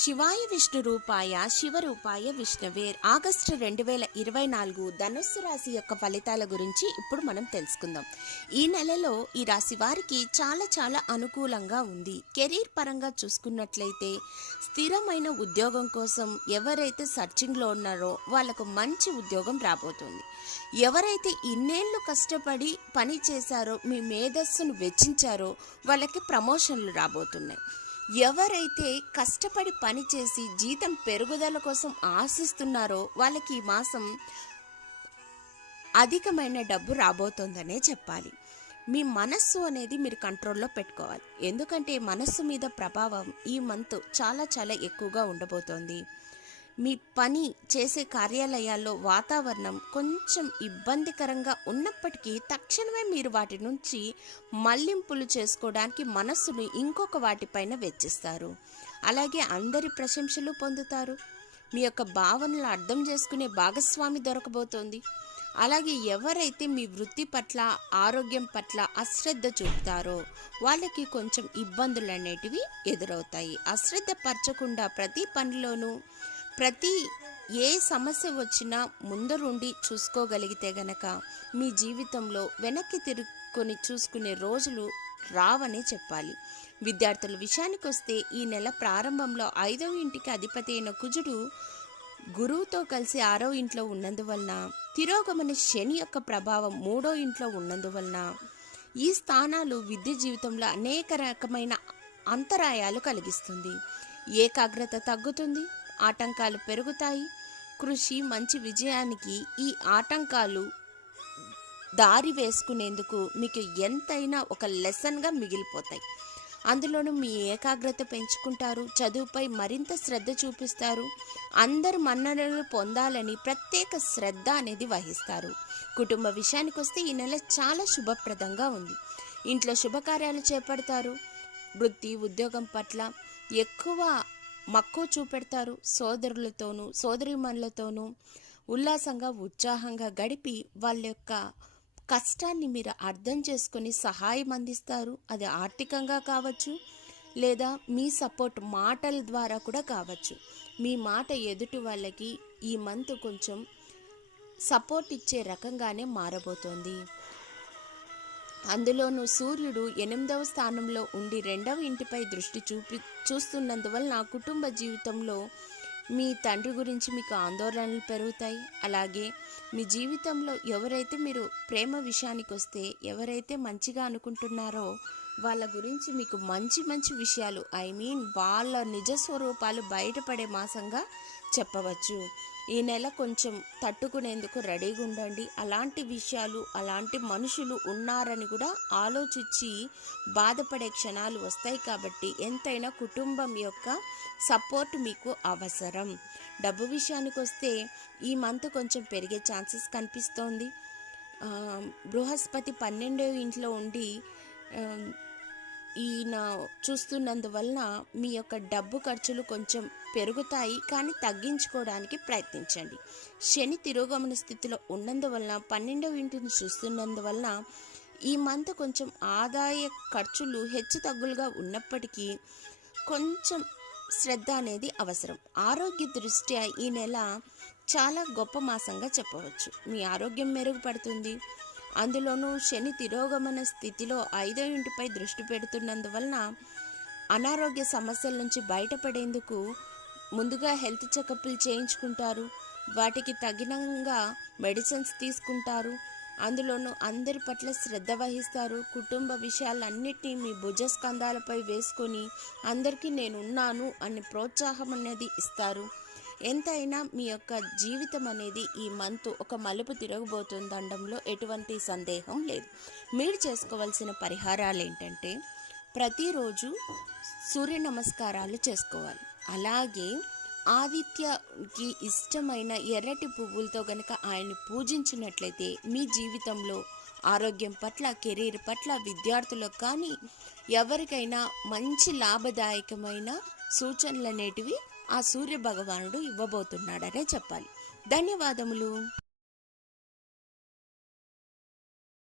శివాయ విష్ణు రూపాయ శివరూపాయ విష్ణువేర్ ఆగస్టు రెండు వేల ఇరవై నాలుగు ధనుస్సు రాశి యొక్క ఫలితాల గురించి ఇప్పుడు మనం తెలుసుకుందాం. ఈ నెలలో ఈ రాశి వారికి చాలా చాలా అనుకూలంగా ఉంది. కెరీర్ పరంగా చూసుకున్నట్లయితే స్థిరమైన ఉద్యోగం కోసం ఎవరైతే సర్చింగ్లో ఉన్నారో వాళ్ళకు మంచి ఉద్యోగం రాబోతుంది. ఎవరైతే ఇన్నేళ్ళు కష్టపడి పని చేశారో మీ మేధస్సును వెచ్చించారో వాళ్ళకి ప్రమోషన్లు రాబోతున్నాయి. ఎవరైతే కష్టపడి పని చేసి జీతం పెరుగుదల కోసం ఆశిస్తున్నారో వాళ్ళకి ఈ మాసం అధికమైన డబ్బు రాబోతోందనే చెప్పాలి. మీ మనస్సు అనేది మీరు కంట్రోల్లో పెట్టుకోవాలి. ఎందుకంటే మనస్సు మీద ప్రభావం ఈ మంత్ చాలా చాలా ఎక్కువగా ఉండబోతోంది. మీ పని చేసే కార్యాలయాల్లో వాతావరణం కొంచెం ఇబ్బందికరంగా ఉన్నప్పటికీ తక్షణమే మీరు వాటి నుంచి మళ్ళింపులు చేసుకోవడానికి మనస్సును ఇంకొక వాటిపైన వెచ్చిస్తారు. అలాగే అందరి ప్రశంసలు పొందుతారు. మీ యొక్క భావనలు అర్థం చేసుకునే భాగస్వామి దొరకబోతోంది. అలాగే ఎవరైతే మీ వృత్తి పట్ల ఆరోగ్యం పట్ల అశ్రద్ధ చూపుతారో వాళ్ళకి కొంచెం ఇబ్బందులు అనేటివి ఎదురవుతాయి. అశ్రద్ధ పరచకుండా ప్రతి పనిలోనూ ప్రతి ఏ సమస్య వచ్చినా ముందరుండి చూసుకోగలిగితే గనక మీ జీవితంలో వెనక్కి తిరుక్కొని చూసుకునే రోజులు రావనే చెప్పాలి. విద్యార్థుల విషయానికి వస్తే ఈ నెల ప్రారంభంలో ఐదవ ఇంటికి అధిపతి అయిన కుజుడు గురువుతో కలిసి ఆరో ఇంట్లో ఉన్నందువలన తిరోగమన శని యొక్క ప్రభావం మూడో ఇంట్లో ఉన్నందువలన ఈ స్థానాలు విద్య జీవితంలో అనేక రకమైన అంతరాయాలు కలిగిస్తుంది. ఏకాగ్రత తగ్గుతుంది. ఆటంకాలు పెరుగుతాయి. కృషి మంచి విజయానికి ఈ ఆటంకాలు దారి వేసుకునేందుకు మీకు ఎంతైనా ఒక లెసన్గా మిగిలిపోతాయి. అందులోనూ మీ ఏకాగ్రత పెంచుకుంటారు. చదువుపై మరింత శ్రద్ధ చూపిస్తారు. అందరు మన్ననలు పొందాలని ప్రత్యేక శ్రద్ధ అనేది వహిస్తారు. కుటుంబ విషయానికి వస్తే ఈ నెల చాలా శుభప్రదంగా ఉంది. ఇంట్లో శుభకార్యాలు చేపడతారు. వృత్తి ఉద్యోగం పట్ల ఎక్కువ మక్కువ చూపెడతారు. సోదరులతోనూ సోదరిమణులతోనూ ఉల్లాసంగా ఉత్సాహంగా గడిపి వాళ్ళ యొక్క కష్టాన్ని మీరు అర్థం చేసుకొని సహాయం అందిస్తారు. అది ఆర్థికంగా కావచ్చు లేదా మీ సపోర్ట్ మాటల ద్వారా కూడా కావచ్చు. మీ మాట ఎదుటి వాళ్ళకి ఈ మంత్ కొంచెం సపోర్ట్ ఇచ్చే రకంగానే మారబోతోంది. అందులోనూ సూర్యుడు ఎనిమిదవ స్థానంలో ఉండి రెండవ ఇంటిపై దృష్టి చూపి చూస్తున్నందువలన కుటుంబ జీవితంలో మీ తండ్రి గురించి మీకు ఆందోళనలు పెరుగుతాయి. అలాగే మీ జీవితంలో ఎవరైతే మీరు ప్రేమ విషయానికి వస్తే ఎవరైతే మంచిగా అనుకుంటున్నారో వాళ్ళ గురించి మీకు మంచి మంచి విషయాలు ఐ మీన్ వాళ్ళ నిజ స్వరూపాలు బయటపడే మాసంగా చెప్పవచ్చు. ఈ నెల కొంచెం తట్టుకునేందుకు రెడీగా ఉండండి అలాంటి విషయాలు అలాంటి మనుషులు ఉన్నారని కూడా ఆలోచించి బాధపడే క్షణాలు వస్తాయి కాబట్టి ఎంతైనా కుటుంబం యొక్క సపోర్ట్ మీకు అవసరం. డబ్బు విషయానికి వస్తే ఈ మంత్ కొంచెం పెరిగే ఛాన్సెస్ కనిపిస్తోంది. బృహస్పతి పన్నెండవ ఇంట్లో ఉండి ఈయన చూస్తున్నందువలన మీ యొక్క డబ్బు ఖర్చులు కొంచెం పెరుగుతాయి కానీ తగ్గించుకోవడానికి ప్రయత్నించండి. శని తిరోగమన స్థితిలో ఉన్నందువలన పన్నెండవ ఇంటిని చూస్తున్నందువలన ఈ మంత్ కొంచెం ఆదాయ ఖర్చులు హెచ్చు తగ్గులుగా ఉన్నప్పటికీ కొంచెం శ్రద్ధ అనేది అవసరం. ఆరోగ్య దృష్ట్యా ఈ నెల చాలా గొప్ప మాసంగా చెప్పవచ్చు. మీ ఆరోగ్యం మెరుగుపడుతుంది. అందులోనూ శని తిరోగమన స్థితిలో ఐదో ఇంటిపై దృష్టి పెడుతున్నందువలన అనారోగ్య సమస్యల నుంచి బయటపడేందుకు ముందుగా హెల్త్ చెకప్లు చేయించుకుంటారు. వాటికి తగినంగా మెడిసిన్స్ తీసుకుంటారు. అందులోనూ అందరి పట్ల శ్రద్ధ వహిస్తారు. కుటుంబ విషయాలన్నిటినీ మీ భుజస్కంధాలపై వేసుకొని అందరికీ నేనున్నాను అనే ప్రోత్సాహం అనేది ఇస్తారు. ఎంతైనా మీ యొక్క జీవితం అనేది ఈ మంత్ ఒక మలుపు తిరగబోతుందండంలో ఎటువంటి సందేహం లేదు. మీరు చేసుకోవాల్సిన పరిహారాలు ఏంటంటే ప్రతిరోజు సూర్య నమస్కారాలు చేసుకోవాలి. అలాగే ఆదిత్యకి ఇష్టమైన ఎర్రటి పువ్వులతో గనక ఆయన్ని పూజించినట్లయితే మీ జీవితంలో ఆరోగ్యం పట్ల కెరీర్ పట్ల విద్యార్థులకు కానీ ఎవరికైనా మంచి లాభదాయకమైన సూచనలు అనేటివి ఆ సూర్య భగవానుడు ఇవ్వబోతున్నాడనే చెప్పాలి. ధన్యవాదములు.